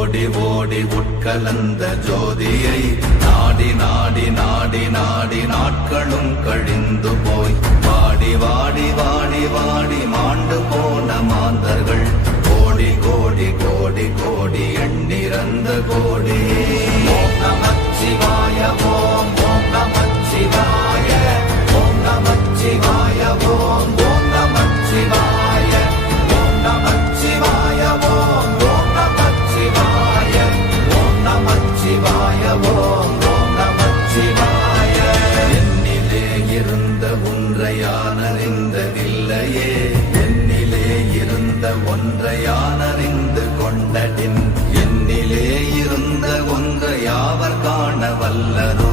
ஓடி ஓடி உட்கலந்த ஜோதியை நாடி நாடி நாடி நாடி நாட்களும் கழிந்து போய் வாடி வாடி வாடி வாடி மாண்டு போன மாந்தர்கள் கோடி கோடி கோடி கோடி எண்ணிறந்த கோடி. ஓம் நமச்சிவாய ஓம் ஓம் நமச்சிவாய ஓம் நமச்சிவாய ஓம் ஓம் நமச்சிவாய ஓம் நமச்சிவாய ஓம் ஓம் நமச்சிவாய ஓம் நமச்சிவாய ஓம் ஓம் நமச்சிவாய. என்னிலே இருந்த ஒன்றை யான் அறிந்ததில்லையே, என்னிலே இருந்த ஒன்றை யான் அறிந்து கொண்டடின், என்னிலே இருந்த ஒன்றை யாவர் காண வல்லரோ,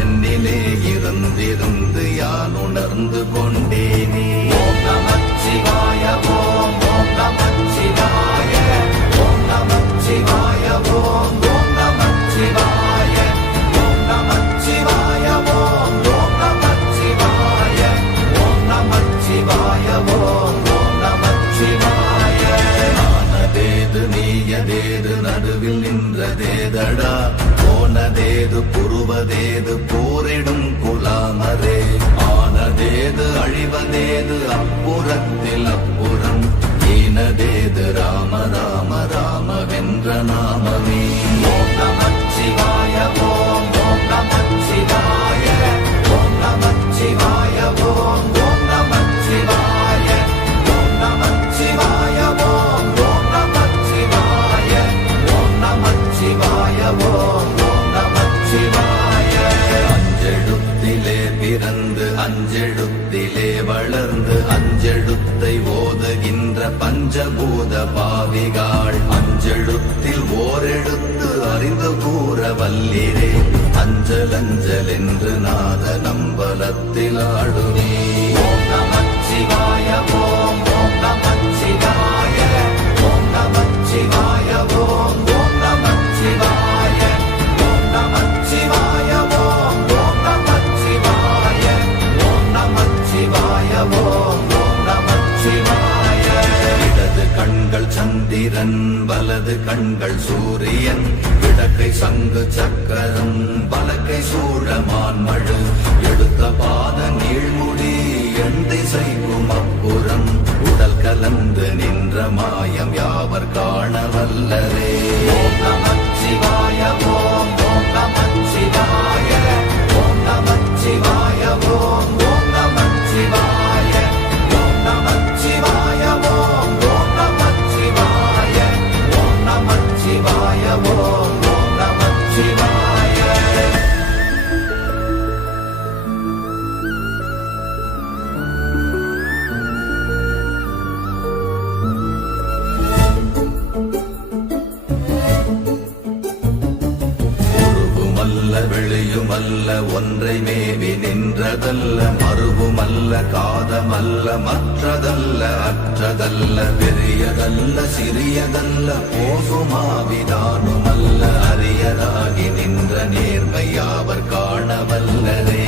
என்னிலே இருந்திருந்து யான் உணர்ந்து கொண்டேனே. ஓம் நமச்சிவாய ஓம் ஓம் நமச்சிவாய ஓம் நமச்சிவாய ஓம் ஓம் நமச்சிவாய ஓம் நமச்சிவாய ஓம் ஓம் நமச்சிவாய ஓம் நமச்சிவாய ஓம் ஓம் நமச்சிவாய. ஆனதேது நீயதேது நடுவில் நின்றதேதடா, போனதேது புருவதேது போரிடும் குலாமரே, ஆனதேது அழிவதேது அப்புறத்தில் அப்புறம், ஈனதேது ராம ராம ராம வென்ற நாமமே. ஓம் நமச்சிவாய ஓம் ஓம் நமச்சிவாய ஓம் நமச்சிவாய ஓம் ஓம் நமச்சிவாய ஓம் நமச்சிவாய ஓம் ஓம் நமச்சிவாய ஓம் நமச்சிவாய ஓம் ஓம் நமச்சிவாய. அஞ்செழுத்திலே பிறந்து அஞ்செழுத்திலே வளர்ந்து அஞ்செழுத்தை ஓதுகின்ற பஞ்சபூத பாவிகாள், அஞ்செழுத்தில் ஓரெழுத்து அறிந்து கூற வல்லிரே, அஞ்சல் அஞ்சல் என்று நாத நம்பலத்தில் ஆடுவே. ஓம் நமச்சிவாய ஓம் ஓம் நமச்சிவாய ஓம் நமச்சிவாய ஓம் ஓம் நமச்சிவாய ஓம் நமச்சிவாய ஓம் ஓம் நமச்சிவாய ஓம் நமச்சிவாய ஓம் ஓம் நமச்சிவாய. இடது கண்கள் சந்திரன் வலது கண்கள் சூரியன், இடக்கை சங்கு சக்கரம் வலக்கை சூழமான் மழு, எடுத்த பாத நீழ்முடி எண் திசைக்கும் அப்புறம், உடல் கலந்து நின்ற மாயம் யாவர் காண வல்லரே. ஓம் நமச்சிவாய ஓம் ஓம் நமச்சிவாய ஓம் நமச்சிவாய ஓம் ஓம் நமச்சிவாய ஓம் நமச்சிவாய ஓம் ஓம் நமச்சிவாய ஓம் நமச்சிவாய ஓம் ஓம் நமச்சிவாய. உருவுமல்ல வெளியுமல்ல ஒன்றை மேவி நின்றதல்ல, மறுவுமல்ல காதமல்ல மற்றதல்ல அற்றதல்ல, பெரியதல்ல சிறியதல்ல போகுமாவிதானுமல்ல, அரியதாகி நின்ற நேர்மை யாவர் காண வல்லரே.